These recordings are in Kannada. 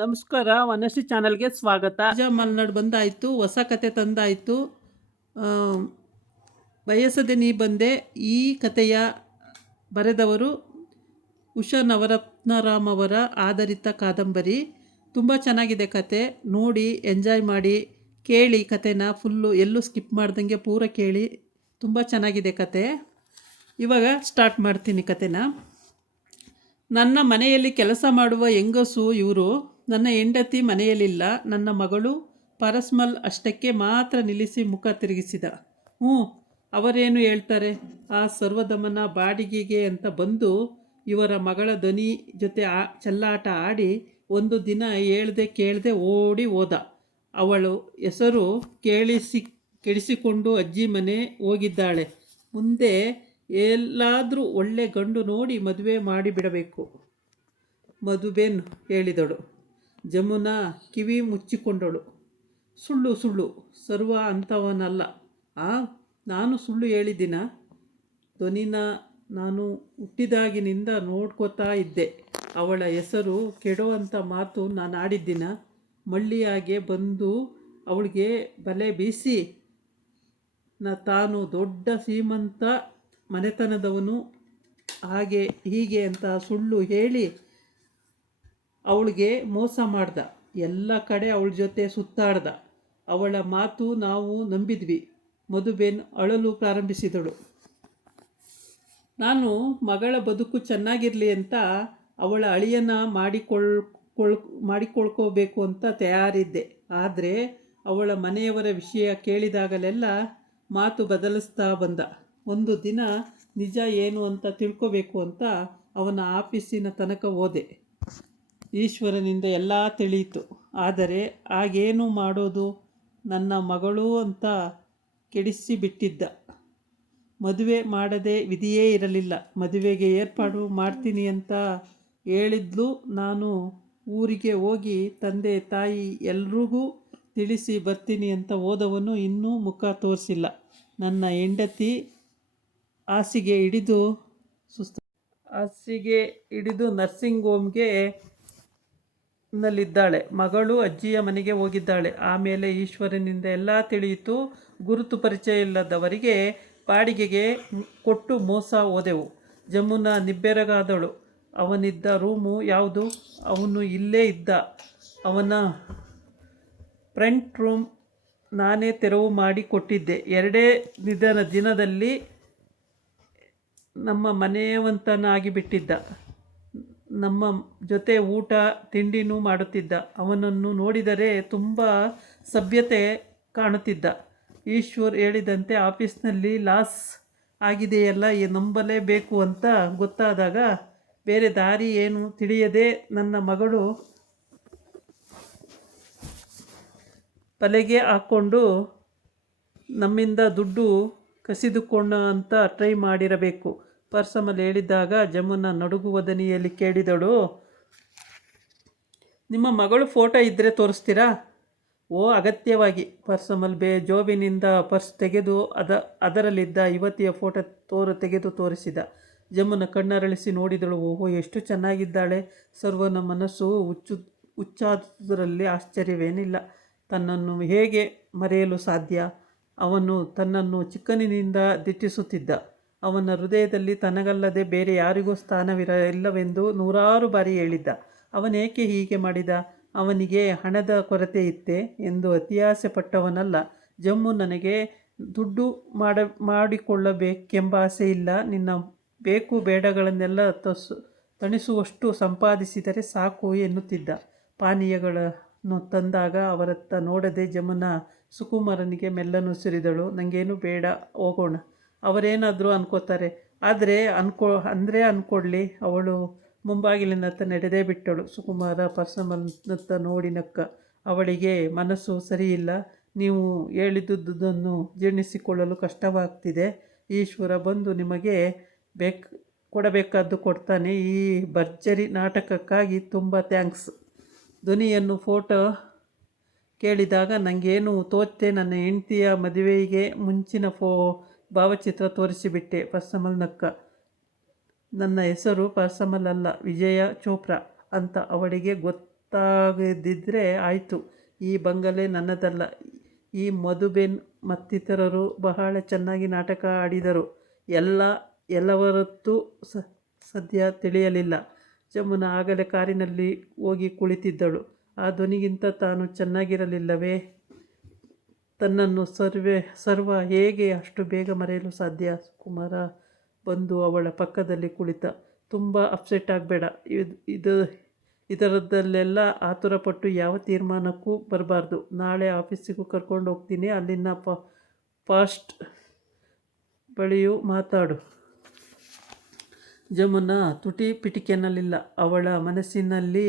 ನಮಸ್ಕಾರ, ವನಶ್ರೀ ಚಾನಲ್ಗೆ ಸ್ವಾಗತ. ರಾಜ ಮಲ್ನಾಡ್ ಬಂದಾಯಿತು, ಹೊಸ ಕತೆ ತಂದಾಯಿತು. ಬಯಸದೆ ನೀ ಬಂದೆ. ಈ ಕತೆಯ ಬರೆದವರು ಉಷಾ ನವರತ್ನರಾಮ್ ಅವರ ಆಧಾರಿತ ಕಾದಂಬರಿ. ತುಂಬ ಚೆನ್ನಾಗಿದೆ ಕತೆ. ನೋಡಿ ಎಂಜಾಯ್ ಮಾಡಿ, ಕೇಳಿ ಕತೆನ ಫುಲ್ಲು, ಎಲ್ಲೂ ಸ್ಕಿಪ್ ಮಾಡ್ದಂಗೆ ಪೂರ ಕೇಳಿ. ತುಂಬ ಚೆನ್ನಾಗಿದೆ ಕತೆ. ಇವಾಗ ಸ್ಟಾರ್ಟ್ ಮಾಡ್ತೀನಿ ಕತೆನ. ನನ್ನ ಮನೆಯಲ್ಲಿ ಕೆಲಸ ಮಾಡುವ ಹೆಂಗಸು ಇವರು. ನನ್ನ ಹೆಂಡತಿ ಮನೆಯಲ್ಲಿಲ್ಲ. ನನ್ನ ಮಗಳು ಪರಸ್ಮಲ್ ಅಷ್ಟಕ್ಕೆ ಮಾತ್ರ ನಿಲ್ಲಿಸಿ ಮುಖ ತಿರುಗಿಸಿದ. ಅವರೇನು ಹೇಳ್ತಾರೆ? ಆ ಸರ್ವದಮನ ಬಾಡಿಗೆಗೆ ಅಂತ ಬಂದು ಇವರ ಮಗಳ ಧ್ವನಿ ಜೊತೆ ಚೆಲ್ಲಾಟ ಆಡಿ ಒಂದು ದಿನ ಹೇಳ್ದೆ ಕೇಳದೆ ಓಡಿ ಹೋದ. ಅವಳು ಹೆಸರು ಕೆಡಿಸಿಕೊಂಡು ಅಜ್ಜಿ ಮನೆ ಹೋಗಿದ್ದಾಳೆ. ಮುಂದೆ ಎಲ್ಲಾದರೂ ಒಳ್ಳೆ ಗಂಡು ನೋಡಿ ಮದುವೆ ಮಾಡಿಬಿಡಬೇಕು. ಮಧುಬೇನ್ ಹೇಳಿದಳು. ಜಮುನಾ ಕಿವಿ ಮುಚ್ಚಿಕೊಂಡಳು. ಸುಳ್ಳು ಸುಳ್ಳು, ಸರ್ವ ಅಂಥವನಲ್ಲ. ನಾನು ಸುಳ್ಳು ಹೇಳಿದ್ದೀನ? ಧ್ವನಿನ ನಾನು ಹುಟ್ಟಿದಾಗಿನಿಂದ ನೋಡ್ಕೋತಾ ಇದ್ದೆ. ಅವಳ ಹೆಸರು ಕೆಡೋ ಅಂಥ ಮಾತು ನಾನು ಆಡಿದ್ದೀನ? ಮಳ್ಳಿಯಾಗೆ ಬಂದು ಅವಳಿಗೆ ಬಲೆ ಬೀಸಿ ತಾನು ದೊಡ್ಡ ಶ್ರೀಮಂತ ಮನೆತನದವನು ಹಾಗೆ ಹೀಗೆ ಅಂತ ಸುಳ್ಳು ಹೇಳಿ ಅವಳಿಗೆ ಮೋಸ ಮಾಡ್ದ. ಎಲ್ಲ ಕಡೆ ಅವಳ ಜೊತೆ ಸುತ್ತಾಡ್ದ. ಅವಳ ಮಾತು ನಾವು ನಂಬಿದ್ವಿ. ಮಧುಬೇನ್ ಅಳಲು ಪ್ರಾರಂಭಿಸಿದಳು. ನಾನು ಮಗಳ ಬದುಕು ಚೆನ್ನಾಗಿರಲಿ ಅಂತ ಅವಳ ಅಳಿಯನ ಮಾಡಿಕೊಳ್ಕೋಬೇಕು ಅಂತ ತಯಾರಿದ್ದೆ. ಆದರೆ ಅವಳ ಮನೆಯವರ ವಿಷಯ ಕೇಳಿದಾಗಲೆಲ್ಲ ಮಾತು ಬದಲಿಸ್ತಾ ಬಂದ. ಒಂದು ದಿನ ನಿಜ ಏನು ಅಂತ ತಿಳ್ಕೋಬೇಕು ಅಂತ ಅವನ ಆಫೀಸಿನ ತನಕ ಹೋದೆ. ಈಶ್ವರನಿಂದ ಎಲ್ಲ ತಿಳಿಯಿತು. ಆದರೆ ಆಗೇನು ಮಾಡೋದು? ನನ್ನ ಮಗಳು ಅಂತ ಕೆಡಿಸಿಬಿಟ್ಟಿದ್ದ. ಮದುವೆ ಮಾಡದೆ ವಿಧಿಯೇ ಇರಲಿಲ್ಲ. ಮದುವೆಗೆ ಏರ್ಪಾಡು ಮಾಡ್ತೀನಿ ಅಂತ ಹೇಳಿದ್ಲು. ನಾನು ಊರಿಗೆ ಹೋಗಿ ತಂದೆ ತಾಯಿ ಎಲ್ರಿಗೂ ತಿಳಿಸಿ ಬರ್ತೀನಿ ಅಂತ ಹೋದವನು ಇನ್ನೂ ಮುಖ ತೋರಿಸಿಲ್ಲ. ನನ್ನ ಹೆಂಡತಿ ಹಾಸಿಗೆ ಹಿಡಿದು ನರ್ಸಿಂಗ್ ಹೋಮ್ಗೆ ನಲ್ಲಿದ್ದಾಳೆ. ಮಗಳು ಅಜ್ಜಿಯ ಮನೆಗೆ ಹೋಗಿದ್ದಾಳೆ. ಆಮೇಲೆ ಈಶ್ವರನಿಂದ ಎಲ್ಲ ತಿಳಿಯಿತು. ಗುರುತು ಪರಿಚಯ ಇಲ್ಲದವರಿಗೆ ಬಾಡಿಗೆಗೆ ಕೊಟ್ಟು ಮೋಸ ಹೋದೆವು. ಜಮುನಾ ನಿಬ್ಬೆರಗಾದಳು. ಅವನಿದ್ದ ರೂಮು ಯಾವುದು? ಅವನು ಇಲ್ಲೇ ಇದ್ದ. ಅವನ ಫ್ರಂಟ್ ರೂಮ್ ನಾನೇ ತೆರವು ಮಾಡಿ ಕೊಟ್ಟಿದ್ದೆ. 2 ದಿನದಲ್ಲಿ ನಮ್ಮ ಮನೆಯವಂತನಾಗಿಬಿಟ್ಟಿದ್ದ. ನಮ್ಮ ಜೊತೆ ಊಟ ತಿಂಡಿನೂ ಮಾಡುತ್ತಿದ್ದ. ಅವನನ್ನು ನೋಡಿದರೆ ತುಂಬ ಸಭ್ಯತೆ ಕಾಣುತ್ತಿದ್ದ. ಈಶ್ವರ್ ಹೇಳಿದಂತೆ ಆಫೀಸ್ನಲ್ಲಿ ಲಾಸ್ ಆಗಿದೆಯಲ್ಲ, ನಂಬಲೇಬೇಕು ಅಂತ ಗೊತ್ತಾದಾಗ ಬೇರೆ ದಾರಿ ಏನು ತಿಳಿಯದೆ ನನ್ನ ಮಗಳು ಬಲೆಗೆ ಹಾಕ್ಕೊಂಡು ನಮ್ಮಿಂದ ದುಡ್ಡು ಕಸಿದುಕೊಳ್ಳೋ ಅಂತ ಟ್ರೈ ಮಾಡಿರಬೇಕು. ಪರ್ಸಮಲ್ ಹೇಳಿದಾಗ ಜಮುನಾ ನಡುಗುವ ದನಿಯಲ್ಲಿ ಕೇಳಿದಳು. ನಿಮ್ಮ ಮಗಳು ಫೋಟೋ ಇದ್ದರೆ ತೋರಿಸ್ತೀರಾ? ಅಗತ್ಯವಾಗಿ. ಪರ್ಸಮಲ್ ಜೋಬಿನಿಂದ ಪರ್ಸ್ ತೆಗೆದು ಅದರಲ್ಲಿದ್ದ ಯುವತಿಯ ಫೋಟೋ ತೆಗೆದು ತೋರಿಸಿದ. ಜಮುನಾ ಕಣ್ಣರಳಿಸಿ ನೋಡಿದಳು. ಎಷ್ಟು ಚೆನ್ನಾಗಿದ್ದಾಳೆ! ಸರ್ವನ ಮನಸ್ಸು ಹುಚ್ಚಾದುದರಲ್ಲಿ ಆಶ್ಚರ್ಯವೇನಿಲ್ಲ. ತನ್ನನ್ನು ಹೇಗೆ ಮರೆಯಲು ಸಾಧ್ಯ? ಅವನು ತನ್ನನ್ನು ಚಿಕ್ಕನಿನಿಂದ ದಿಟ್ಟಿಸುತ್ತಿದ್ದ. ಅವನ ಹೃದಯದಲ್ಲಿ ತನಗಲ್ಲದೆ ಬೇರೆ ಯಾರಿಗೂ ಸ್ಥಾನವಿಲ್ಲವೆಂದು 100 ಬಾರಿ ಹೇಳಿದ್ದ. ಅವನೇಕೆ ಹೀಗೆ ಮಾಡಿದ? ಅವನಿಗೆ ಹಣದ ಕೊರತೆ ಇತ್ತೆ ಎಂದು ಅತಿಯಾಸೆ ಪಟ್ಟವನಲ್ಲ. ಜಮ್ಮು ನನಗೆ ದುಡ್ಡು ಮಾಡಿಕೊಳ್ಳಬೇಕೆಂಬ ಆಸೆ ಇಲ್ಲ. ನಿನ್ನ ಬೇಕು ಬೇಡಗಳನ್ನೆಲ್ಲ ತಣಿಸುವಷ್ಟು ಸಂಪಾದಿಸಿದರೆ ಸಾಕು ಎನ್ನುತ್ತಿದ್ದ. ಪಾನೀಯಗಳನ್ನು ತಂದಾಗ ಅವರತ್ತ ನೋಡದೆ ಜಮುನಾ ಸುಕುಮಾರನಿಗೆ ಮೆಲ್ಲನು ಸುರಿದಳು. ನನಗೇನು ಬೇಡ, ಹೋಗೋಣ. ಅವರೇನಾದರೂ ಅನ್ಕೋತಾರೆ. ಅಂದರೆ ಅಂದ್ಕೊಳ್ಳಿ. ಅವಳು ಮುಂಬಾಗಿಲಿನತ್ತ ನಡೆದೇ ಬಿಟ್ಟಳು. ಸುಕುಮಾರ ಪರ್ಸಮಲ್ನತ್ತ ನೋಡಿ ನಕ್ಕ. ಅವಳಿಗೆ ಮನಸ್ಸು ಸರಿಯಿಲ್ಲ. ನೀವು ಹೇಳಿದುದನ್ನು ಜೀರ್ಣಿಸಿಕೊಳ್ಳಲು ಕಷ್ಟವಾಗ್ತಿದೆ. ಈಶ್ವರ ಬಂದು ನಿಮಗೆ ಕೊಡಬೇಕಾದ್ದು ಕೊಡ್ತಾನೆ. ಈ ಭರ್ಜರಿ ನಾಟಕಕ್ಕಾಗಿ ತುಂಬ ಥ್ಯಾಂಕ್ಸ್. ಧ್ವನಿಯನ್ನು ಫೋಟೋ ಕೇಳಿದಾಗ ನನಗೇನು ತೋಚದೆ ನನ್ನ ಹೆಂಡತಿಯ ಮದುವೆಗೆ ಮುಂಚಿನ ಭಾವಚಿತ್ರ ತೋರಿಸಿಬಿಟ್ಟೆ. ಪರ್ಸಮಲ್ ನಕ್ಕ. ನನ್ನ ಹೆಸರು ಪರ್ಸಮಲ್ ಅಲ್ಲ, ವಿಜಯ ಚೋಪ್ರಾ ಅಂತ ಅವಳಿಗೆ ಗೊತ್ತಾಗದಿದ್ದರೆ ಆಯಿತು, ಈ ಬಂಗಲೆ ನನ್ನದಲ್ಲ. ಈ ಮಧುಬೆನ್ ಮತ್ತಿತರರು ಬಹಳ ಚೆನ್ನಾಗಿ ನಾಟಕ ಆಡಿದರು. ಎಲ್ಲವರದ್ದು ಸದ್ಯ ತಿಳಿಯಲಿಲ್ಲ. ಜಮುನಾ ಆಗಲೇ ಕಾರಿನಲ್ಲಿ ಹೋಗಿ ಕುಳಿತಿದ್ದಳು. ಆ ಧ್ವನಿಗಿಂತ ತಾನು ಚೆನ್ನಾಗಿರಲಿಲ್ಲವೇ? ತನ್ನನ್ನು ಸರ್ವ ಹೇಗೆ ಅಷ್ಟು ಬೇಗ ಮರೆಯಲು ಸಾಧ್ಯ? ಸುಕುಮಾರ ಬಂದು ಅವಳ ಪಕ್ಕದಲ್ಲಿ ಕುಳಿತ. ತುಂಬ ಅಪ್ಸೆಟ್ ಆಗಬೇಡ. ಇದರದ್ದಲ್ಲೆಲ್ಲ ಆತುರಪಟ್ಟು ಯಾವ ತೀರ್ಮಾನಕ್ಕೂ ಬರಬಾರ್ದು. ನಾಳೆ ಆಫೀಸಿಗೂ ಕರ್ಕೊಂಡು ಹೋಗ್ತೀನಿ. ಅಲ್ಲಿನ ಫಾಸ್ಟ್ ಬಳಿಯೂ ಮಾತಾಡು. ಜಮುನಾ ತುಟಿ ಪಿಟಿಕೆನ್ನಲಿಲ್ಲ. ಅವಳ ಮನಸ್ಸಿನಲ್ಲಿ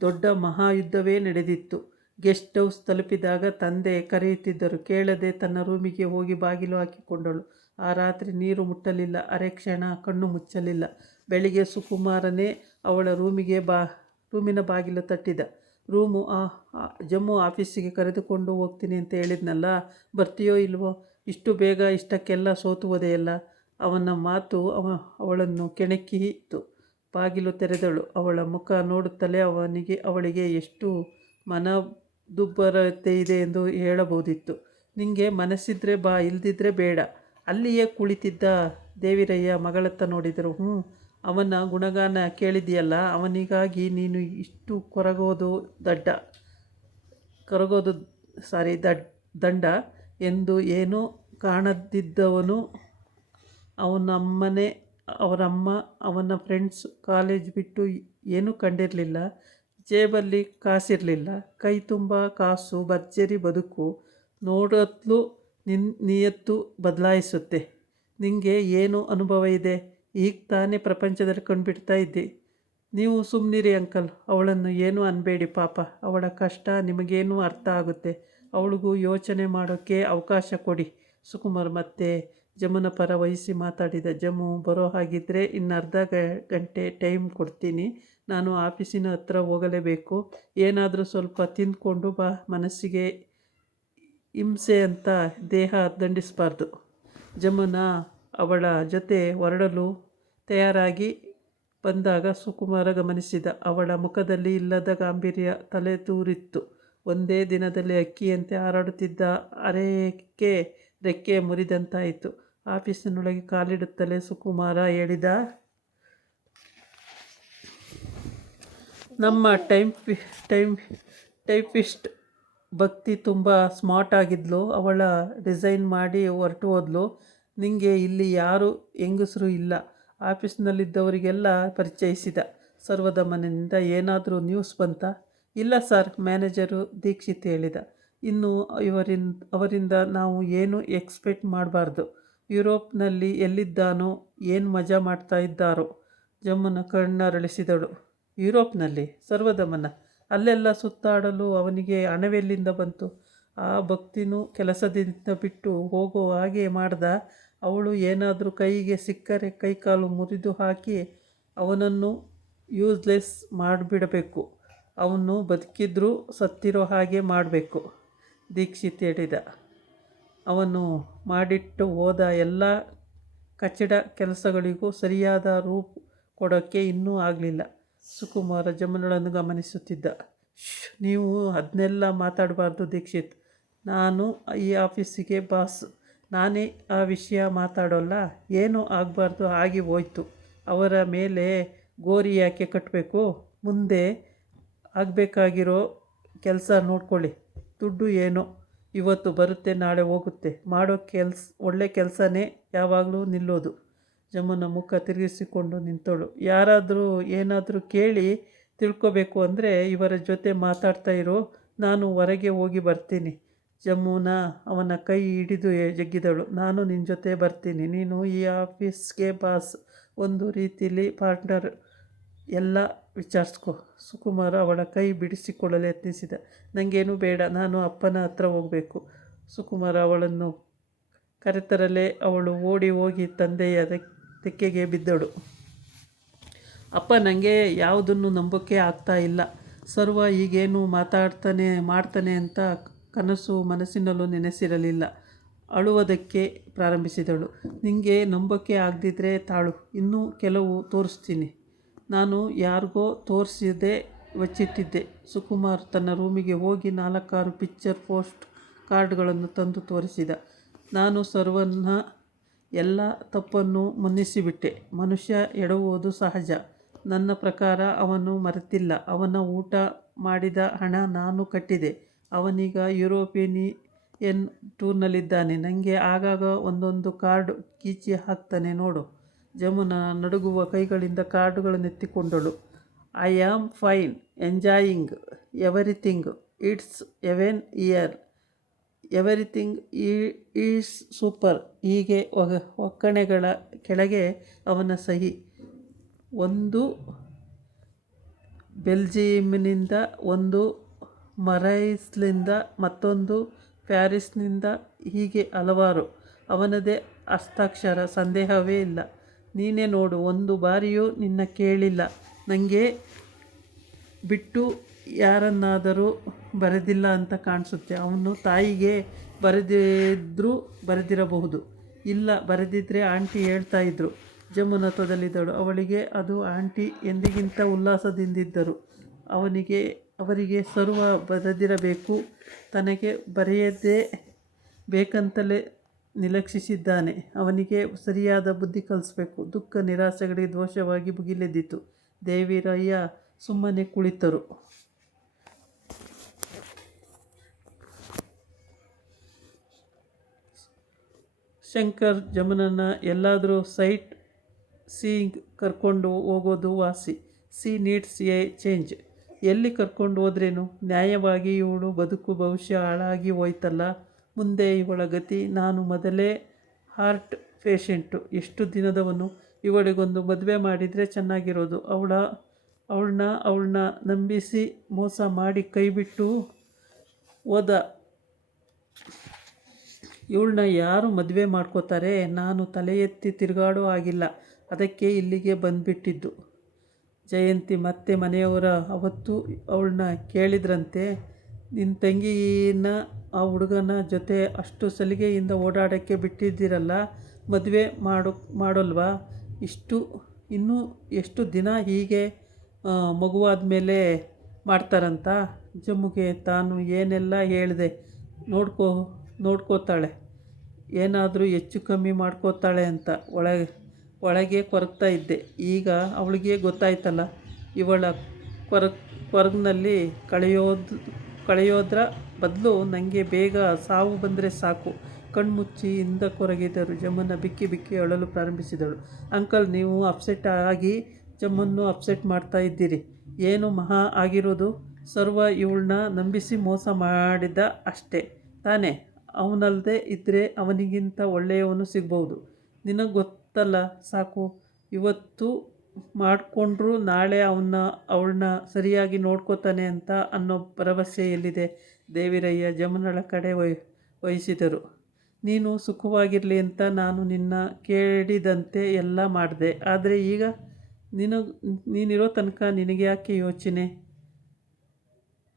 ದೊಡ್ಡ ಮಹಾಯುದ್ಧವೇ ನಡೆದಿತ್ತು. ಗೆಸ್ಟ್ ಹೌಸ್ ತಲುಪಿದಾಗ ತಂದೆ ಕರೆಯುತ್ತಿದ್ದರು. ಕೇಳದೆ ತನ್ನ ರೂಮಿಗೆ ಹೋಗಿ ಬಾಗಿಲು ಹಾಕಿಕೊಂಡಳು. ಆ ರಾತ್ರಿ ನೀರು ಮುಟ್ಟಲಿಲ್ಲ. ಅರೆ ಕ್ಷಣ ಕಣ್ಣು ಮುಚ್ಚಲಿಲ್ಲ. ಬೆಳಿಗ್ಗೆ ಸುಕುಮಾರನೇ ಅವಳ ರೂಮಿನ ಬಾಗಿಲು ತಟ್ಟಿದ. ಜಮ್ಮು ಆಫೀಸಿಗೆ ಕರೆದುಕೊಂಡು ಹೋಗ್ತೀನಿ ಅಂತ ಹೇಳಿದ್ನಲ್ಲ, ಬರ್ತೀಯೋ ಇಲ್ವೋ? ಇಷ್ಟು ಬೇಗ ಇಷ್ಟಕ್ಕೆಲ್ಲ ಸೋತು ಹೋದೆಯಲ್ಲ. ಅವನ ಮಾತು ಅವಳನ್ನು ಕೆಣಕಿತು. ಬಾಗಿಲು ತೆರೆದಳು. ಅವಳ ಮುಖ ನೋಡುತ್ತಲೇ ಅವಳಿಗೆ ಎಷ್ಟು ಮನದುಬ್ಬರತೆ ಇದೆ ಎಂದು ಹೇಳಬಹುದಿತ್ತು. ನಿಂಗೆ ಮನಸ್ಸಿದ್ರೆ ಬಾ, ಇಲ್ದಿದ್ರೆ ಬೇಡ. ಅಲ್ಲಿಯೇ ಕುಳಿತಿದ್ದ ದೇವಿರಯ್ಯ ಮಗಳತ್ತ ನೋಡಿದರು. ಅವನ ಗುಣಗಾನ ಕೇಳಿದೆಯಲ್ಲ, ಅವನಿಗಾಗಿ ನೀನು ಇಷ್ಟು ಕೊರಗೋದು ದಂಡ ಎಂದು ಏನೂ ಕಾಣದಿದ್ದವನು. ಅವರಮ್ಮ, ಅವನ ಫ್ರೆಂಡ್ಸ್, ಕಾಲೇಜ್ ಬಿಟ್ಟು ಏನೂ ಕಂಡಿರಲಿಲ್ಲ. ಜೇಬಲ್ಲಿ ಕಾಸಿರಲಿಲ್ಲ. ಕೈ ತುಂಬ ಕಾಸು, ಭರ್ಜರಿ ಬದುಕು. ನೋಡತ್ಲೂ ನಿಯತ್ತು ಬದಲಾಯಿಸುತ್ತೆ. ನಿಂಗೆ ಏನು ಅನುಭವ ಇದೆ? ಈಗ ತಾನೇ ಪ್ರಪಂಚದಲ್ಲಿ ಕಂಡುಬಿಡ್ತಾ ಇದ್ದಿ. ನೀವು ಸುಮ್ಮನಿರಿ ಅಂಕಲ್. ಅವಳನ್ನು ಏನೂ ಅನ್ಬೇಡಿ. ಪಾಪ, ಅವಳ ಕಷ್ಟ ನಿಮಗೇನು ಅರ್ಥ ಆಗುತ್ತೆ. ಅವಳಿಗೂ ಯೋಚನೆ ಮಾಡೋಕ್ಕೆ ಅವಕಾಶ ಕೊಡಿ. ಸುಕುಮಾರ್ ಮತ್ತೆ ಜಮುನ ಪರ ವಹಿಸಿ ಮಾತಾಡಿದ. ಜಮ್ಮು, ಬರೋ ಹಾಗಿದ್ರೆ ಇನ್ನರ್ಧ ಗಂಟೆ ಟೈಮ್ ಕೊಡ್ತೀನಿ. ನಾನು ಆಫೀಸಿನ ಹತ್ರ ಹೋಗಲೇಬೇಕು. ಏನಾದರೂ ಸ್ವಲ್ಪ ತಿಂದ್ಕೊಂಡು ಬಾ. ಮನಸ್ಸಿಗೆ ಹಿಂಸೆ ಅಂತ ದೇಹ ದಂಡಿಸಬಾರ್ದು. ಜಮುನಾ ಅವಳ ಜೊತೆ ಹೊರಡಲು ತಯಾರಾಗಿ ಬಂದಾಗ ಸುಕುಮಾರ ಗಮನಿಸಿದ. ಅವಳ ಮುಖದಲ್ಲಿ ಇಲ್ಲದ ಗಾಂಭೀರ್ಯ ತಲೆದೂರಿತ್ತು. ಒಂದೇ ದಿನದಲ್ಲಿ ಹಕ್ಕಿಯಂತೆ ಹಾರಾಡುತ್ತಿದ್ದ ಅರೆಕ್ಕೆ ರೆಕ್ಕೆ ಮುರಿದಂತಾಯಿತು. ಆಫೀಸಿನೊಳಗೆ ಕಾಲಿಡುತ್ತಲೇ ಸುಕುಮಾರ ಹೇಳಿದ, ನಮ್ಮ ಟೈಪಿಸ್ಟ್ ಭಕ್ತಿ ತುಂಬ ಸ್ಮಾರ್ಟ್ ಆಗಿದ್ಲು. ಅವಳ ಡಿಸೈನ್ ಮಾಡಿ ಹೊರಟು ಹೋದ್ಲು. ನಿಂಗೆ ಇಲ್ಲಿ ಯಾರು ಹೆಂಗಸರು ಇಲ್ಲ. ಆಫೀಸ್ನಲ್ಲಿದ್ದವರಿಗೆಲ್ಲ ಪರಿಚಯಿಸಿದ. ಸರ್ವದ ಮನೆಯಿಂದ ಏನಾದರೂ ನ್ಯೂಸ್ ಬಂತಾ? ಇಲ್ಲ ಸರ್, ಮ್ಯಾನೇಜರು ದೀಕ್ಷಿತ್ ಹೇಳಿದ. ಇನ್ನು ಅವರಿಂದ ನಾವು ಏನು ಎಕ್ಸ್ಪೆಕ್ಟ್ ಮಾಡಬಾರ್ದು. ಯುರೋಪ್ನಲ್ಲಿ ಎಲ್ಲಿದ್ದಾನೋ, ಏನು ಮಜಾ ಮಾಡ್ತಾ ಇದ್ದಾರೋ? ಜಮ್ಮುನ ಕಣ್ಣರಳಿಸಿದಳು. ಯುರೋಪ್ನಲ್ಲಿ? ಸರ್ವದಮನ ಅಲ್ಲೆಲ್ಲ ಸುತ್ತಾಡಲು ಅವನಿಗೆ ಹಣವೆಲ್ಲಿಂದ ಬಂತು? ಆ ಭಕ್ತಿನೂ ಕೆಲಸದಿಂದ ಬಿಟ್ಟು ಹೋಗೋ ಹಾಗೆ ಮಾಡ್ದ. ಅವಳು ಏನಾದರೂ ಕೈಗೆ ಸಿಕ್ಕರೆ ಕೈಕಾಲು ಮುರಿದು ಹಾಕಿ ಅವನನ್ನು ಯೂಸ್ಲೆಸ್ ಮಾಡಿಬಿಡಬೇಕು. ಅವನು ಬದುಕಿದ್ರೂ ಸತ್ತಿರೋ ಹಾಗೆ ಮಾಡಬೇಕು. ದೀಕ್ಷಿತ್ ಹೇಳಿದ. ಅವನು ಮಾಡಿಟ್ಟು ಹೋದ ಎಲ್ಲ ಕಚಡ ಕೆಲಸಗಳಿಗೂ ಸರಿಯಾದ ರೂಪ ಕೊಡೋಕ್ಕೆ ಇನ್ನೂ ಆಗಲಿಲ್ಲ. ಸುಕುಮಾರ ಜಮುನಳನ್ನು ಗಮನಿಸುತ್ತಿದ್ದ. ನೀವು ಅದನ್ನೆಲ್ಲ ಮಾತಾಡಬಾರ್ದು ದೀಕ್ಷಿತ್. ನಾನು ಈ ಆಫೀಸಿಗೆ ಬಾಸ್. ನಾನೇ ಆ ವಿಷಯ ಮಾತಾಡೋಲ್ಲ. ಏನೂ ಆಗಬಾರ್ದು, ಆಗಿ ಹೋಯ್ತು. ಅವರ ಮೇಲೆ ಗೋರಿ ಯಾಕೆ ಕಟ್ಟಬೇಕು? ಮುಂದೆ ಆಗಬೇಕಾಗಿರೋ ಕೆಲಸ ನೋಡ್ಕೊಳ್ಳಿ. ದುಡ್ಡು ಏನೋ ಇವತ್ತು ಬರುತ್ತೆ, ನಾಳೆ ಹೋಗುತ್ತೆ. ಮಾಡೋ ಒಳ್ಳೆ ಕೆಲಸನೇ ಯಾವಾಗಲೂ ನಿಲ್ಲೋದು. ಜಮುನ ಮುಖ ತಿರುಗಿಸಿಕೊಂಡು ನಿಂತಳು. ಯಾರಾದರೂ ಏನಾದರೂ ಕೇಳಿ ತಿಳ್ಕೊಬೇಕು ಅಂದರೆ ಇವರ ಜೊತೆ ಮಾತಾಡ್ತಾ ಇರೋ. ನಾನು ಹೊರಗೆ ಹೋಗಿ ಬರ್ತೀನಿ. ಜಮುನಾ ಅವನ ಕೈ ಹಿಡಿದು ಜಗ್ಗಿದಳು. ನಾನು ನಿನ್ನ ಜೊತೆ ಬರ್ತೀನಿ. ನೀನು ಈ ಆಫೀಸ್ಗೆ ಬಾಸ್, ಒಂದು ರೀತಿಲಿ ಪಾರ್ಟ್ನರ್. ಎಲ್ಲ ವಿಚಾರಿಸ್ಕೊ. ಸುಕುಮಾರ ಅವಳ ಕೈ ಬಿಡಿಸಿಕೊಳ್ಳಲು ಯತ್ನಿಸಿದ. ನನಗೇನು ಬೇಡ, ನಾನು ಅಪ್ಪನ ಹತ್ರ ಹೋಗಬೇಕು. ಸುಕುಮಾರ ಅವಳನ್ನು ಕರೆತರಲೇ ಅವಳು ಓಡಿ ಹೋಗಿ ತಂದೆಯ ತೆಕ್ಕೆಗೆ ಬಿದ್ದಳು. ಅಪ್ಪ, ನನಗೆ ಯಾವುದನ್ನು ನಂಬೋಕ್ಕೆ ಆಗ್ತಾ ಇಲ್ಲ. ಸರ್ವ ಈಗೇನು ಮಾಡ್ತಾನೆ ಅಂತ ಕನಸು ಮನಸ್ಸಿನಲ್ಲೂ ನೆನೆಸಿರಲಿಲ್ಲ. ಅಳುವುದಕ್ಕೆ ಪ್ರಾರಂಭಿಸಿದಳು. ನಿಂಗೆ ನಂಬೋಕ್ಕೆ ಆಗದಿದ್ದರೆ ತಾಳು, ಇನ್ನೂ ಕೆಲವು ತೋರಿಸ್ತೀನಿ. ನಾನು ಯಾರಿಗೋ ತೋರಿಸಿದೆ ವಚ್ಚಿಟ್ಟಿದ್ದೆ. ಸುಕುಮಾರ್ ತನ್ನ ರೂಮಿಗೆ ಹೋಗಿ 4-6 ಪಿಕ್ಚರ್ ಪೋಸ್ಟ್ ಕಾರ್ಡ್ಗಳನ್ನು ತಂದು ತೋರಿಸಿದ. ನಾನು ಸರ್ವನ್ನ ಎಲ್ಲ ತಪ್ಪನ್ನು ಮನ್ನಿಸಿಬಿಟ್ಟೆ. ಮನುಷ್ಯ ಎಡವುವುದು ಸಹಜ. ನನ್ನ ಪ್ರಕಾರ ಅವನು ಮರೆತಿಲ್ಲ. ಅವನ ಊಟ ಮಾಡಿದ ಹಣ ನಾನು ಕಟ್ಟಿದೆ. ಅವನೀಗ ಯುರೋಪಿಯನ್ ಟೂರ್ನಲ್ಲಿದ್ದಾನೆ. ನನಗೆ ಆಗಾಗ ಒಂದೊಂದು ಕಾರ್ಡ್ ಕೀಚಿ ಹಾಕ್ತಾನೆ ನೋಡು. ಜಮುನಾ ನಡುಗುವ ಕೈಗಳಿಂದ ಕಾರ್ಡುಗಳನ್ನೆತ್ತಿಕೊಂಡಳು. I am fine, enjoying everything. It's heaven here. Everything is super. ಹೀಗೆ ಒಕ್ಕಣೆಗಳ ಕೆಳಗೆ ಅವನ ಸಹಿ. ಒಂದು ಬೆಲ್ಜಿಯಂನಿಂದ, ಒಂದು ಮರೈಸ್ನಿಂದ, ಮತ್ತೊಂದು ಪ್ಯಾರಿಸ್ನಿಂದ, ಹೀಗೆ ಹಲವಾರು. ಅವನದೇ ಹಸ್ತಾಕ್ಷರ, ಸಂದೇಹವೇ ಇಲ್ಲ. ನೀನೇ ನೋಡು, ಒಂದು ಬಾರಿಯೂ ನಿನ್ನ ಕೇಳಿಲ್ಲ. ನನಗೆ ಬಿಟ್ಟು ಯಾರನ್ನಾದರೂ ಬರೆದಿಲ್ಲ ಅಂತ ಕಾಣಿಸುತ್ತೆ. ಅವನು ತಾಯಿಗೆ ಬರೆದಿರಬಹುದು. ಇಲ್ಲ, ಬರೆದಿದ್ರೆ ಆಂಟಿ ಹೇಳ್ತಾ ಇದ್ರು. ಜಮುನಾ ತೊದಲಿದಳು. ಅವಳಿಗೆ ಅದು ಆಂಟಿ ಎಂದಿಗಿಂತ ಉಲ್ಲಾಸದಿಂದಿದ್ದರು. ಅವರಿಗೆ ಸರ್ವ ಬರೆದಿರಬೇಕು. ತನಗೆ ಬರೆಯದೇ ಬೇಕಂತಲೇ ನಿರ್ಲಕ್ಷಿಸಿದ್ದಾನೆ. ಅವನಿಗೆ ಸರಿಯಾದ ಬುದ್ಧಿ ಕಲಿಸಬೇಕು. ದುಃಖ ನಿರಾಸೆಗಳಿಗೆ ದೋಷವಾಗಿ ಭುಗಿಲೆದ್ದಿತು. ದೇವಿರಯ್ಯ ಸುಮ್ಮನೆ ಕುಳಿತರು. ಶಂಕರ್ ಜಮುನನ್ನ ಎಲ್ಲಾದರೂ ಸೈಟ್ ಸೀಯಿಂಗ್ ಕರ್ಕೊಂಡು ಹೋಗೋದು ವಾಸಿ. C needs A change. ಎಲ್ಲಿ ಕರ್ಕೊಂಡು ಹೋದ್ರೇನು? ನ್ಯಾಯವಾಗಿ ಇವಳು ಬದುಕು ಭವಿಷ್ಯ ಹಾಳಾಗಿ ಹೋಯ್ತಲ್ಲ. ಮುಂದೆ ಇವಳ ಗತಿ. ನಾನು ಮೊದಲೇ ಹಾರ್ಟ್ ಪೇಷೆಂಟು. ಎಷ್ಟು ದಿನದವನು. ಇವಳಿಗೊಂದು ಮದುವೆ ಮಾಡಿದರೆ ಚೆನ್ನಾಗಿರೋದು. ಅವಳನ್ನ ನಂಬಿಸಿ ಮೋಸ ಮಾಡಿ ಕೈಬಿಟ್ಟು ಹೋದ. ಇವಳನ್ನ ಯಾರು ಮದುವೆ ಮಾಡ್ಕೋತಾರೆ? ನಾನು ತಲೆ ಎತ್ತಿ ತಿರುಗಾಡೋ ಆಗಿಲ್ಲ. ಅದಕ್ಕೆ ಇಲ್ಲಿಗೆ ಬಂದುಬಿಟ್ಟಿದ್ದು. ಜಯಂತಿ ಮತ್ತೆ ಮನೆಯವರ ಅವತ್ತು ಅವಳನ್ನ ಕೇಳಿದ್ರಂತೆ. ನಿನ್ನ ತಂಗಿನ ಆ ಹುಡುಗನ ಜೊತೆ ಅಷ್ಟು ಸಲಿಗೆಯಿಂದ ಓಡಾಡೋಕ್ಕೆ ಬಿಟ್ಟಿದ್ದೀರಲ್ಲ, ಮದುವೆ ಮಾಡೋಲ್ವಾ? ಇನ್ನೂ ಎಷ್ಟು ದಿನ ಹೀಗೆ ಮಗುವಾದ ಮೇಲೆ ಮಾಡ್ತಾರಂತ? ಜಮ್ಮುಗೆ ತಾನು ಏನೆಲ್ಲ ಹೇಳಿದೆ. ನೋಡ್ಕೋತಾಳೆ, ಏನಾದರೂ ಹೆಚ್ಚು ಕಮ್ಮಿ ಮಾಡ್ಕೋತಾಳೆ ಅಂತ ಒಳಗೆ ಕೊರಗ್ತಾ ಇದ್ದೆ. ಈಗ ಅವಳಿಗೆ ಗೊತ್ತಾಯ್ತಲ್ಲ. ಇವಳ ಕೊರಗಿನಲ್ಲಿ ಕಳೆಯೋದ್ರ ಬದಲು ನನಗೆ ಬೇಗ ಸಾವು ಬಂದರೆ ಸಾಕು. ಕಣ್ಮುಚ್ಚಿ ಹಿಂದ ಕೊರಗಿದರು. ಜಮುನಾ ಬಿಕ್ಕಿ ಬಿಕ್ಕಿ ಅಳಲು ಪ್ರಾರಂಭಿಸಿದಳು. ಅಂಕಲ್, ನೀವು ಅಪ್ಸೆಟ್ ಆಗಿ ಜಮ್ಮನ್ನು ಅಪ್ಸೆಟ್ ಮಾಡ್ತಾ ಇದ್ದೀರಿ. ಏನು ಮಹಾ ಆಗಿರೋದು? ಸರ್ವ ಇವಳನ್ನ ನಂಬಿಸಿ ಮೋಸ ಮಾಡಿದ ಅಷ್ಟೇ ತಾನೇ. ಅವನಲ್ಲದೆ ಇದ್ದರೆ ಅವನಿಗಿಂತ ಒಳ್ಳೆಯವನು ಸಿಗ್ಬೋದು. ನಿನಗೆ ಗೊತ್ತಲ್ಲ ಸಾಕು. ಇವತ್ತು ಮಾಡಿಕೊಂಡ್ರು ನಾಳೆ ಅವಳನ್ನ ಸರಿಯಾಗಿ ನೋಡ್ಕೋತಾನೆ ಅಂತ ಅನ್ನೋ ಭರವಸೆ ಎಲ್ಲಿದೆ? ದೇವಿರಯ್ಯ ಜಮುನಳ ಕಡೆ ವಹಿಸಿದರು. ನೀನು ಸುಖವಾಗಿರಲಿ ಅಂತ ನಾನು ನಿನ್ನ ಕೇಳಿದಂತೆ ಎಲ್ಲ ಮಾಡಿದೆ. ಆದರೆ ಈಗ ನೀನಿರೋ ತನಕ ನಿನಗೆ ಯಾಕೆ ಯೋಚನೆ?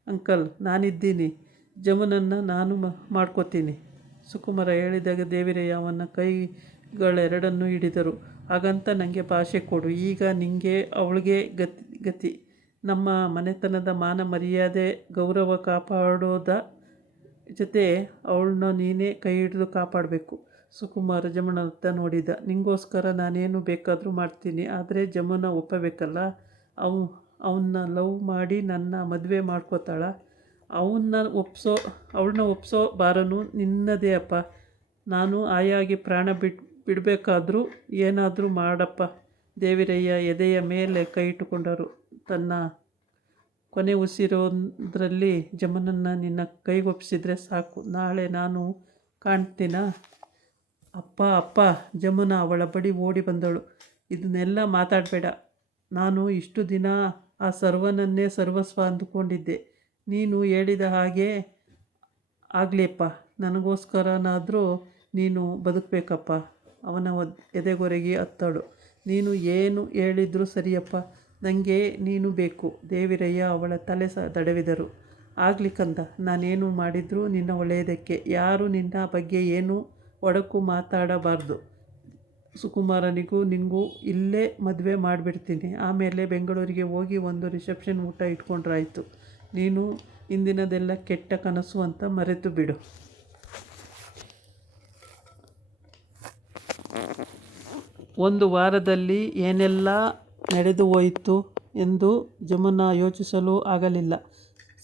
ಅಂಕಲ್, ನಾನಿದ್ದೀನಿ. ಜಮುನನ್ನ ನಾನು ಮಾಡ್ಕೋತೀನಿ. ಸುಕುಮಾರ ಹೇಳಿದಾಗ ದೇವಿರಯ್ಯ ಅವನ ಕೈಗಳೆರಡನ್ನೂ ಹಿಡಿದರು. ಹಾಗಂತ ನನಗೆ ಭಾಷೆ ಕೊಡು. ಈಗ ನಿಂಗೆ ಅವಳಿಗೆ ಗತಿ. ನಮ್ಮ ಮನೆತನದ ಮಾನ ಮರ್ಯಾದೆ ಗೌರವ ಕಾಪಾಡೋದ ಜೊತೆ ಅವಳನ್ನ ನೀನೇ ಕೈ ಹಿಡಿದು ಕಾಪಾಡಬೇಕು. ಸುಕುಮಾರ ಜಮುನತ್ತ ನೋಡಿದ. ನಿಂಗೋಸ್ಕರ ನಾನೇನು ಬೇಕಾದರೂ ಮಾಡ್ತೀನಿ. ಆದರೆ ಜಮುನಾ ಒಪ್ಪಬೇಕಲ್ಲ. ಅವನ್ನ ಲವ್ ಮಾಡಿ ನನ್ನ ಮದುವೆ ಮಾಡ್ಕೋತಾಳ. ಅವಳನ್ನ ಒಪ್ಸೋ ಭಾರನೂ ನಿನ್ನದೇ ಅಪ್ಪ. ನಾನು ಆಯಾಗಿ ಪ್ರಾಣ ಬಿಡಬೇಕಾದ್ರೂ ಏನಾದರೂ ಮಾಡಪ್ಪ. ದೇವಿರಯ್ಯ ಎದೆಯ ಮೇಲೆ ಕೈ ಇಟ್ಟುಕೊಂಡರು. ತನ್ನ ಕೊನೆ ಉಸಿರೋದ್ರಲ್ಲಿ ಜಮುನನ್ನ ನಿನ್ನ ಕೈಗೊಪ್ಪಿಸಿದ್ರೆ ಸಾಕು. ನಾಳೆ ನಾನು ಕಾಣ್ತೀನಾ? ಅಪ್ಪ. ಜಮುನಾ ಅವಳ ಬಳಿ ಓಡಿ ಬಂದಳು. ಇದನ್ನೆಲ್ಲ ಮಾತಾಡಬೇಡ. ನಾನು ಇಷ್ಟು ದಿನ ಆ ಸರ್ವನನ್ನೇ ಸರ್ವಸ್ವ ಅಂದುಕೊಂಡಿದ್ದೆ. ನೀನು ಹೇಳಿದ ಹಾಗೆ ಆಗಲಿಯಪ್ಪ. ನನಗೋಸ್ಕರನಾದರೂ ನೀನು ಬದುಕಬೇಕಪ್ಪ. ಅವನ ಎದೆಗೊರಗಿ ಅತ್ತಳು. ನೀನು ಏನು ಹೇಳಿದರೂ ಸರಿಯಪ್ಪ. ನನಗೆ ನೀನು ಬೇಕು. ದೇವಿರಯ್ಯ ಅವಳ ತಲೆ ದಡವಿದರು. ಆಗಲಿ ಕಂದ, ನಾನೇನು ಮಾಡಿದರೂ ನಿನ್ನ ಒಳ್ಳೆಯದಕ್ಕೆ. ಯಾರು ನಿನ್ನ ಬಗ್ಗೆ ಏನು ಒಡಕು ಮಾತಾಡಬಾರ್ದು. ಸುಕುಮಾರನಿಗೂ ನಿಂಗೂ ಇಲ್ಲೇ ಮದುವೆ ಮಾಡಿಬಿಡ್ತೀನಿ. ಆಮೇಲೆ ಬೆಂಗಳೂರಿಗೆ ಹೋಗಿ ಒಂದು ರಿಸೆಪ್ಷನ್ ಊಟ ಇಟ್ಕೊಂಡ್ರಾಯ್ತು. ನೀನು ಇಂದಿನದೆಲ್ಲ ಕೆಟ್ಟ ಕನಸು ಅಂತ ಮರೆತು ಬಿಡು. ಒಂದು ವಾರದಲ್ಲಿ ಏನೆಲ್ಲ ನಡೆದು ಹೋಯಿತು ಎಂದು ಜಮುನಾ ಯೋಚಿಸಲು ಆಗಲಿಲ್ಲ.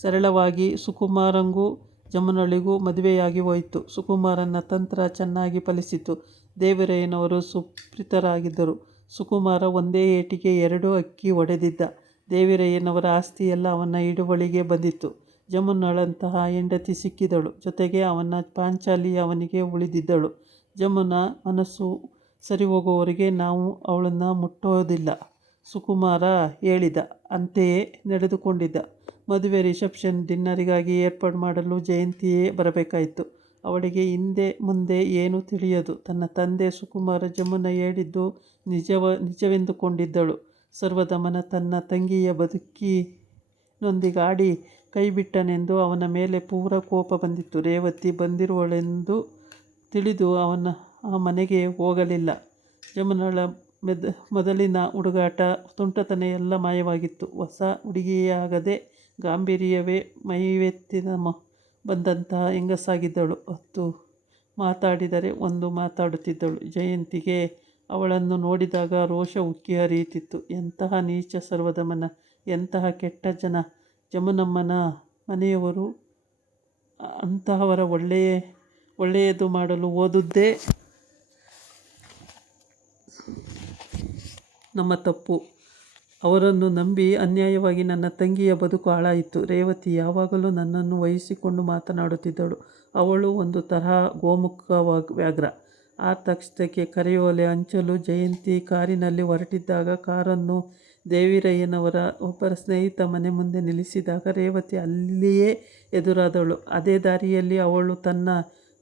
ಸರಳವಾಗಿ ಸುಕುಮಾರಂಗೂ ಜಮುನಳಿಗೂ ಮದುವೆಯಾಗಿ ಹೋಯಿತು. ಸುಕುಮಾರನ ತಂತ್ರ ಚೆನ್ನಾಗಿ ಫಲಿಸಿತು. ದೇವರಾಯನವರು ಸುಪ್ರೀತರಾಗಿದ್ದರು. ಸುಕುಮಾರ ಒಂದೇ ಏಟಿಗೆ 2 ಅಕ್ಕಿ ಹೊಡೆದಿದ್ದ. ದೇವರಾಯನವರ ಆಸ್ತಿಯೆಲ್ಲ ಅವನ ಹಿಡುವಳಿಗೆ ಬಂದಿತ್ತು. ಜಮುನಳಂತಹ ಹೆಂಡತಿ ಸಿಕ್ಕಿದಳು. ಜೊತೆಗೆ ಅವನ ಪಾಂಚಾಲಿ ಅವನಿಗೆ ಉಳಿದಿದ್ದಳು. ಜಮುನಾ ಮನಸ್ಸು ಸರಿಹೋಗುವವರೆಗೆ ನಾವು ಅವಳನ್ನು ಮುಟ್ಟೋದಿಲ್ಲ. ಸುಕುಮಾರ ಹೇಳಿದ ಅಂತೆಯೇ ನಡೆದುಕೊಂಡಿದ್ದ. ಮದುವೆ ರಿಸೆಪ್ಷನ್ ಡಿನ್ನರಿಗಾಗಿ ಏರ್ಪಾಡು ಮಾಡಲು ಜಯಂತಿಯೇ ಬರಬೇಕಾಯಿತು. ಅವಳಿಗೆ ಹಿಂದೆ ಮುಂದೆ ಏನೂ ತಿಳಿಯದು. ತನ್ನ ತಂದೆ ಸುಕುಮಾರ ಜಮುನಾ ಹೇಳಿದ್ದು ನಿಜವೆಂದುಕೊಂಡಿದ್ದಳು. ಸರ್ವದಮನ ತನ್ನ ತಂಗಿಯ ಬದುಕಿನೊಂದಿಗಾಡಿ ಕೈಬಿಟ್ಟನೆಂದು ಅವನ ಮೇಲೆ ಪೂರ ಕೋಪ ಬಂದಿತ್ತು. ರೇವತಿ ಬಂದಿರುವಳೆಂದು ತಿಳಿದು ಅವನ ಆ ಮನೆಗೆ ಹೋಗಲಿಲ್ಲ. ಜಮುನಳ ಮೊದಲಿನ ಹುಡುಗಾಟ, ತುಂಟತನ ಎಲ್ಲ ಮಾಯವಾಗಿತ್ತು. ಹೊಸ ಹುಡುಗಿಯಾಗದೆ ಗಾಂಭೀರ್ಯವೇ ಮೈವೆತ್ತಿನ ಬಂದಂತಹ ಹೆಂಗಸಾಗಿದ್ದಳು. 10 ಮಾತಾಡಿದರೆ 1 ಮಾತಾಡುತ್ತಿದ್ದಳು. ಜಯಂತಿಗೆ ಅವಳನ್ನು ನೋಡಿದಾಗ ರೋಷ ಉಕ್ಕಿ ಹರಿಯುತ್ತಿತ್ತು. ಎಂತಹ ನೀಚ ಸರ್ವದಮನ, ಎಂತಹ ಕೆಟ್ಟ ಜನ ಜಮುನಮ್ಮನ ಮನೆಯವರು. ಅಂತಹವರ ಒಳ್ಳೆಯದು ಮಾಡಲು ಓದುವುದೇ ನಮ್ಮ ತಪ್ಪು. ಅವರನ್ನು ನಂಬಿ ಅನ್ಯಾಯವಾಗಿ ನನ್ನ ತಂಗಿಯ ಬದುಕು ಹಾಳಾಯಿತು. ರೇವತಿ ಯಾವಾಗಲೂ ನನ್ನನ್ನು ವಹಿಸಿಕೊಂಡು ಮಾತನಾಡುತ್ತಿದ್ದಳು. ಅವಳು ಒಂದು ತರಹ ಗೋಮುಖ ವ್ಯಾಘ್ರ. ತಕ್ಷಣಕ್ಕೆ ಕರೆಯೋಲೆ ಹಂಚಲು ಜಯಂತಿ ಕಾರಿನಲ್ಲಿ ಹೊರಟಿದ್ದಾಗ ಕಾರನ್ನು ದೇವರಾಯನವರ ಒಬ್ಬರ ಸ್ನೇಹಿತ ಮನೆ ಮುಂದೆ ನಿಲ್ಲಿಸಿದಾಗ ರೇವತಿ ಅಲ್ಲಿಯೇ ಎದುರಾದಳು. ಅದೇ ದಾರಿಯಲ್ಲಿ ಅವಳು ತನ್ನ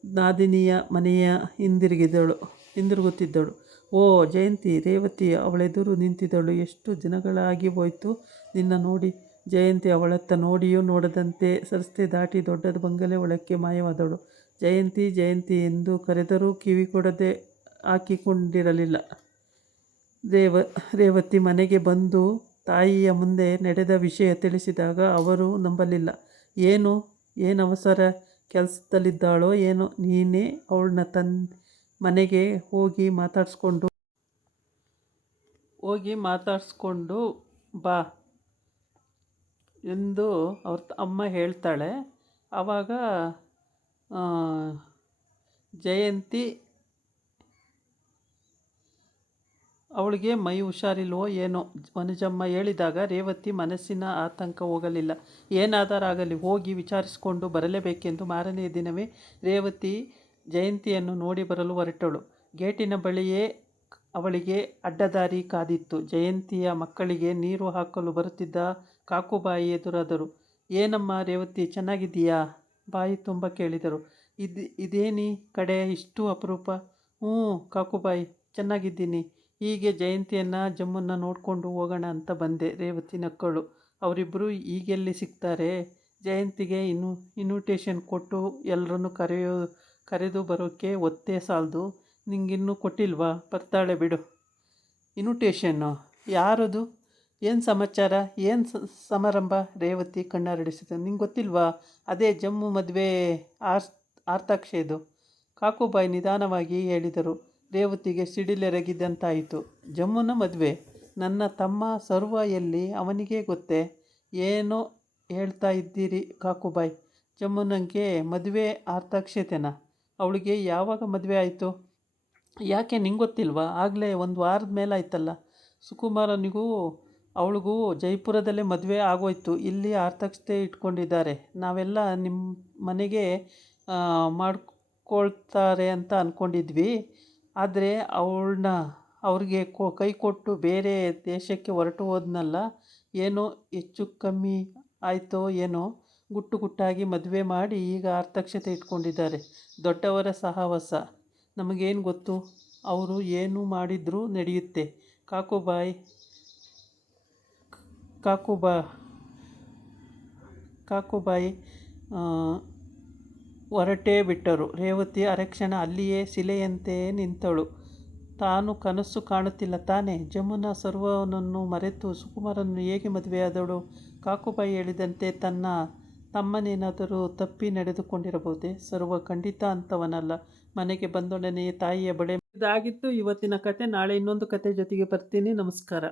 ನಾದಿನಿಯ ಮನೆಯ ಹಿಂದಿರುಗುತ್ತಿದ್ದಳು. ಓ ಜಯಂತಿ! ರೇವತಿ ಅವಳೆದುರು ನಿಂತಿದ್ದಳು. ಎಷ್ಟು ದಿನಗಳಾಗಿ ಹೋಯ್ತು ನಿನ್ನ ನೋಡಿ. ಜಯಂತಿ ಅವಳತ್ತ ನೋಡಿಯೂ ನೋಡದಂತೆ ರಸ್ತೆ ದಾಟಿ ದೊಡ್ಡ ಬಂಗಲೆ ಒಳಕ್ಕೆ ಮಾಯವಾದಳು. ಜಯಂತಿ ಜಯಂತಿ ಎಂದು ಕರೆದರೂ ಕಿವಿಗೊಡದೆ ಹಾಕಿಕೊಂಡಿರಲಿಲ್ಲ. ರೇವತಿ ಮನೆಗೆ ಬಂದು ತಾಯಿಯ ಮುಂದೆ ನಡೆದ ವಿಷಯ ತಿಳಿಸಿದಾಗ ಅವರು ನಂಬಲಿಲ್ಲ. ಏನು ಅವಸರ ಕೆಲಸದಲ್ಲಿದ್ದಾಳೋ ಏನೋ, ನೀನೇ ಅವಳನ್ನ ಮನೆಗೆ ಹೋಗಿ ಮಾತಾಡಿಸ್ಕೊಂಡು ಬಾ ಎಂದು ಅವ್ರ ಅಮ್ಮ ಹೇಳ್ತಾಳೆ. ಆವಾಗ ಜಯಂತಿ ಅವಳಿಗೆ ಮೈ ಹುಷಾರಿಲ್ವೋ ಏನೋ ವನಜಮ್ಮ ಹೇಳಿದಾಗ ರೇವತಿ ಮನಸ್ಸಿನ ಆತಂಕ ಹೋಗಲಿಲ್ಲ. ಏನಾದರಾಗಲಿ ಹೋಗಿ ವಿಚಾರಿಸಿಕೊಂಡು ಬರಲೇಬೇಕೆಂದು ಮಾರನೆಯ ದಿನವೇ ರೇವತಿ ಜಯಂತಿಯನ್ನು ನೋಡಿ ಬರಲು ಹೊರಟಳು. ಗೇಟಿನ ಬಳಿಯೇ ಅವಳಿಗೆ ಅಡ್ಡದಾರಿ ಕಾದಿತ್ತು. ಜಯಂತಿಯ ಮಕ್ಕಳಿಗೆ ನೀರು ಹಾಕಲು ಬರುತ್ತಿದ್ದ ಕಾಕುಬಾಯಿ ಎದುರಾದರು. ಏನಮ್ಮ ರೇವತಿ, ಚೆನ್ನಾಗಿದ್ದೀಯಾ? ಬಾಯಿ ತುಂಬ ಕೇಳಿದರು. ಇದೇನಿ ಕಡೆ ಇಷ್ಟು ಅಪರೂಪ? ಹ್ಞೂ ಕಾಕುಬಾಯಿ, ಚೆನ್ನಾಗಿದ್ದೀನಿ. ಹೀಗೆ ಜಯಂತಿಯನ್ನು ಜಮ್ಮನ್ನ ನೋಡಿಕೊಂಡು ಹೋಗೋಣ ಅಂತ ಬಂದೆ. ರೇವತಿ ನಕ್ಕಳು. ಅವರಿಬ್ಬರು ಈಗೆಲ್ಲಿ ಸಿಗ್ತಾರೆ? ಜಯಂತಿಗೆ ಇನ್ವಿಟೇಷನ್ ಕೊಟ್ಟು ಎಲ್ಲರನ್ನು ಕರೆದು ಬರೋಕ್ಕೆ ಒತ್ತೇ ಸಾಲದು. ನಿಂಗಿನ್ನೂ ಕೊಟ್ಟಿಲ್ವಾ? ಬರ್ತಾಳೆ ಬಿಡು. ಇನ್ವಿಟೇಷನ್ನು ಯಾರದು? ಏನು ಸಮಾಚಾರ? ಏನು ಸಮಾರಂಭ? ರೇವತಿ ಕಣ್ಣರಳಿಸಿದ. ನಿಂಗೆ ಗೊತ್ತಿಲ್ವಾ? ಅದೇ ಜಮ್ಮು ಮದುವೆ ಆರ್ತಾಕ್ಷೇದು. ಕಾಕುಬಾಯಿ ನಿಧಾನವಾಗಿ ಹೇಳಿದರು. ರೇವತಿಗೆ ಸಿಡಿಲೆರಗಿದಂತಾಯಿತು. ಜಮ್ಮುನ ಮದುವೆ? ನನ್ನ ತಮ್ಮ ಸರ್ವ ಎಲ್ಲಿ? ಅವನಿಗೆ ಗೊತ್ತೇ? ಏನೋ ಹೇಳ್ತಾ ಇದ್ದೀರಿ ಕಾಕುಬಾಯಿ. ಜಮ್ಮುನಂಗೆ ಮದುವೆ ಆರ್ತಾಕ್ಷತೆನಾ? ಅವಳಿಗೆ ಯಾವಾಗ ಮದುವೆ ಆಯಿತು? ಯಾಕೆ ನಿಂಗೆ ಗೊತ್ತಿಲ್ವಾ? ಆಗಲೇ 1 ವಾರದ ಮೇಲಾಯ್ತಲ್ಲ. ಸುಕುಮಾರನಿಗೂ ಅವಳಿಗೂ ಜೈಪುರದಲ್ಲೇ ಮದುವೆ ಆಗೋಯ್ತು. ಇಲ್ಲಿ ಆರ್ತಾಕ್ಷತೆ ಇಟ್ಕೊಂಡಿದ್ದಾರೆ. ನಾವೆಲ್ಲ ನಿಮ್ಮ ಮನೆಗೆ ಮಾಡ್ಕೊಳ್ತಾರೆ ಅಂತ ಅಂದ್ಕೊಂಡಿದ್ವಿ. ಆದರೆ ಅವ್ರಿಗೆ ಕೈ ಕೊಟ್ಟು ಬೇರೆ ದೇಶಕ್ಕೆ ಹೊರಟು ಹೋದ್ನಲ್ಲ, ಏನೋ ಹೆಚ್ಚು ಕಮ್ಮಿ ಆಯಿತೋ ಏನೋ, ಗುಟ್ಟಾಗಿ ಮದುವೆ ಮಾಡಿ ಈಗ ಆರ್ತಾಕ್ಷತೆ ಇಟ್ಕೊಂಡಿದ್ದಾರೆ. ದೊಡ್ಡವರ ಸಹವಾಸ ನಮಗೇನು ಗೊತ್ತು? ಅವರು ಏನು ಮಾಡಿದ್ರೂ ನಡೆಯುತ್ತೆ. ಕಾಕುಬಾಯಿ ಹೊರಟೇ ಬಿಟ್ಟರು. ರೇವತಿ ಅರಕ್ಷಣ ಅಲ್ಲಿಯೇ ಶಿಲೆಯಂತೆ ನಿಂತಳು. ತಾನು ಕನಸು ಕಾಣುತ್ತಿಲ್ಲ ತಾನೆ? ಜಮುನಾ ಸರ್ವನನ್ನು ಮರೆತು ಸುಕುಮಾರನನ್ನು ಹೇಗೆ ಮದುವೆಯಾದಳು? ಕಾಕುಬಾಯಿ ಹೇಳಿದಂತೆ ತನ್ನ ತಮ್ಮನೇನಾದರೂ ತಪ್ಪಿ ನಡೆದುಕೊಂಡಿರಬಹುದೇ? ಸರ್ವ ಖಂಡಿತ ಅಂಥವನಲ್ಲ. ಮನೆಗೆ ಬಂದೊಡನೆಯೇ ತಾಯಿಯ ಬಳೆ. ಇದಾಗಿತ್ತು ಇವತ್ತಿನ ಕತೆ. ನಾಳೆ ಇನ್ನೊಂದು ಕತೆ ಜೊತೆಗೆ ಬರ್ತೀನಿ. ನಮಸ್ಕಾರ.